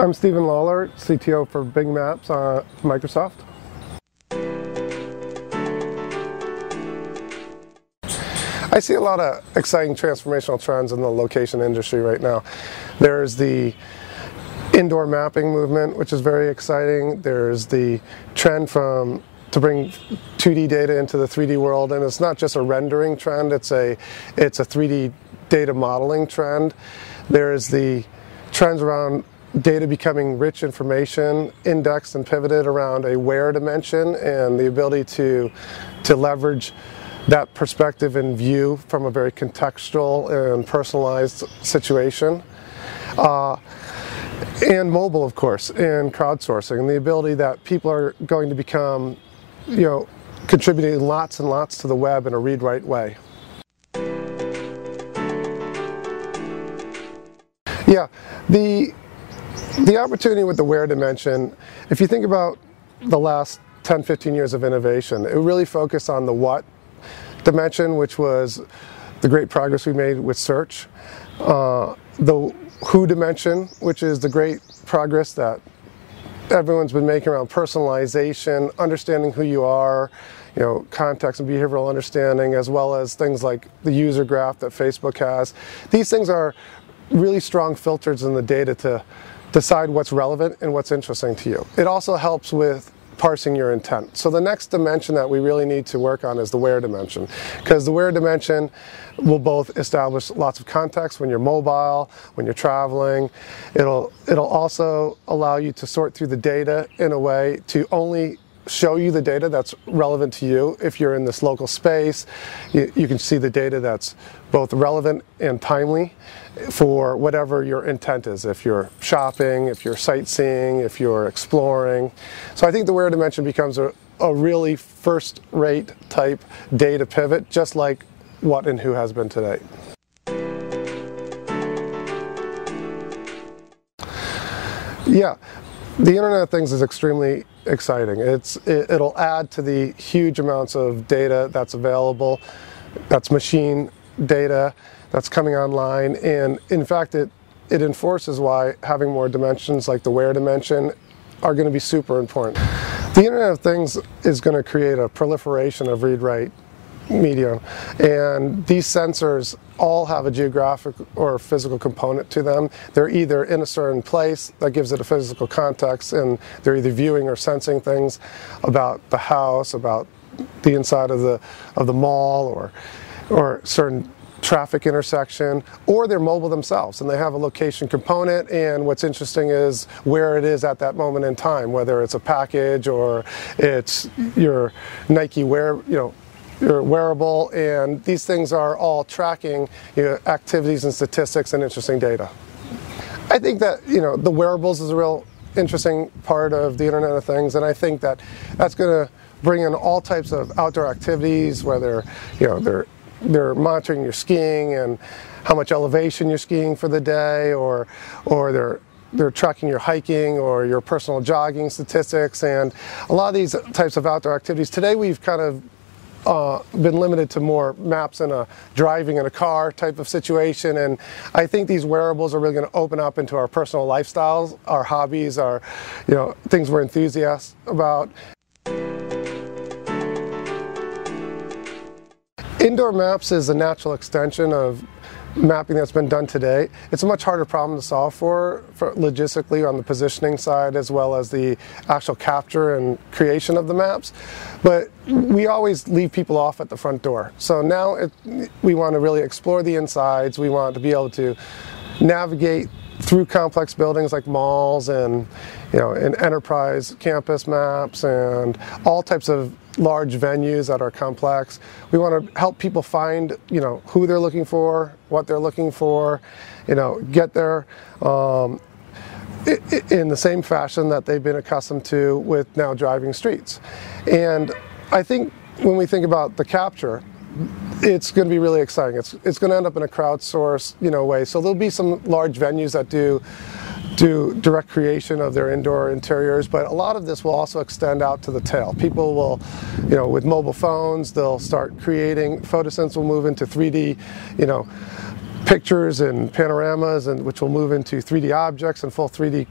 I'm Stephen Lawler, CTO for Bing Maps at Microsoft. I see a lot of exciting transformational trends in the location industry right now. There's the indoor mapping movement, which is very exciting. There's the trend to bring 2D data into the 3D world, and it's not just a rendering trend, it's a 3D data modeling trend. There's the trends around data becoming rich information, indexed and pivoted around a where dimension, and the ability to leverage that perspective and view from a very contextual and personalized situation. And mobile, of course, and crowdsourcing, and the ability that people are going to become, contributing lots and lots to the web in a read-write way. Yeah, the opportunity with the where dimension, if you think about the last 10, 15 years of innovation, it really focused on the what dimension, which was the great progress we made with search. The who dimension, which is the great progress that everyone's been making around personalization, understanding who you are, context and behavioral understanding, as well as things like the user graph that Facebook has. These things are really strong filters in the data to decide what's relevant and what's interesting to you. It also helps with parsing your intent. So the next dimension that we really need to work on is the where dimension, because the where dimension will both establish lots of context when you're mobile, when you're traveling. It'll also allow you to sort through the data in a way to only show you the data that's relevant to you. If you're in this local space, you can see the data that's both relevant and timely for whatever your intent is, if you're shopping, if you're sightseeing, if you're exploring. So I think the where dimension becomes a really first-rate type data pivot, just like what and who has been today. Yeah, the Internet of Things is extremely exciting. It'll add to the huge amounts of data that's available, that's machine data that's coming online, and in fact it enforces why having more dimensions like the where dimension are going to be super important. The Internet of Things is going to create a proliferation of read-write media, and these sensors all have a geographic or physical component to them. They're either in a certain place that gives it a physical context, and they're either viewing or sensing things about the house, about the inside of the mall, or certain traffic intersection, or they're mobile themselves and they have a location component, and what's interesting is where it is at that moment in time, whether it's a package or it's your Nike your wearable, and these things are all tracking activities and statistics and interesting data. I think that the wearables is a real interesting part of the Internet of Things, and I think that that's going to bring in all types of outdoor activities, whether they're monitoring your skiing and how much elevation you're skiing for the day, or they're tracking your hiking or your personal jogging statistics, and a lot of these types of outdoor activities. Today we've kind of been limited to more maps in a driving in a car type of situation, and I think these wearables are really going to open up into our personal lifestyles, our hobbies, our things we're enthusiasts about. Indoor maps is a natural extension of mapping that's been done today. It's a much harder problem to solve for logistically on the positioning side, as well as the actual capture and creation of the maps. But we always leave people off at the front door. So now we want to really explore the insides. We want to be able to navigate through complex buildings like malls and enterprise campus maps and all types of large venues that are complex. We want to help people find who they're looking for, what they're looking for, get there in the same fashion that they've been accustomed to with now driving streets. And I think when we think about the capture, it's going to be really exciting. It's going to end up in a crowdsourced way. So there'll be some large venues that do direct creation of their indoor interiors, but a lot of this will also extend out to the tail. People will, with mobile phones, they'll start creating. PhotoSense will move into 3D, pictures and panoramas, and which will move into 3D objects and full 3D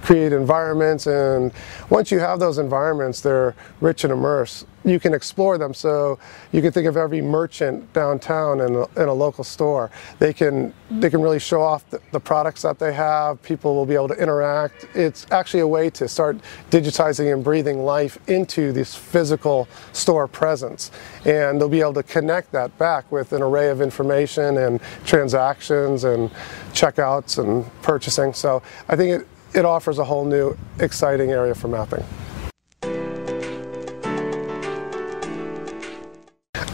create environments. And once you have those environments, they're rich and immersed. You can explore them. So you can think of every merchant downtown in a local store. They can really show off the products that they have. People will be able to interact. It's actually a way to start digitizing and breathing life into this physical store presence. And they'll be able to connect that back with an array of information and transactions and checkouts and purchasing. So I think it offers a whole new exciting area for mapping.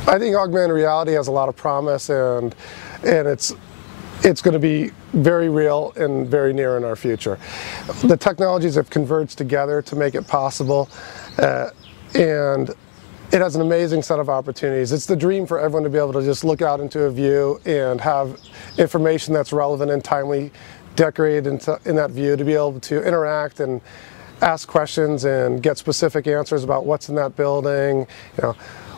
I think augmented reality has a lot of promise, and it's going to be very real and very near in our future. The technologies have converged together to make it possible, and it has an amazing set of opportunities. It's the dream for everyone to be able to just look out into a view and have information that's relevant and timely decorated in that view, to be able to interact and ask questions and get specific answers about what's in that building.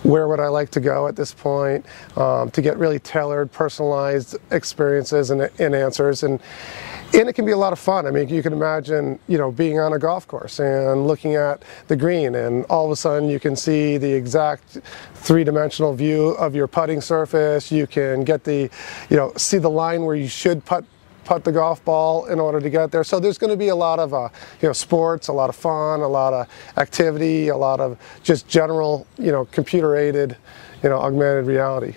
Where would I like to go at this point, to get really tailored, personalized experiences and answers. And it can be a lot of fun. I mean, you can imagine, being on a golf course and looking at the green, and all of a sudden you can see the exact three-dimensional view of your putting surface. You can get see the line where you should putt the golf ball in order to get there. So there's going to be a lot of sports, a lot of fun, a lot of activity, a lot of just general computer-aided augmented reality.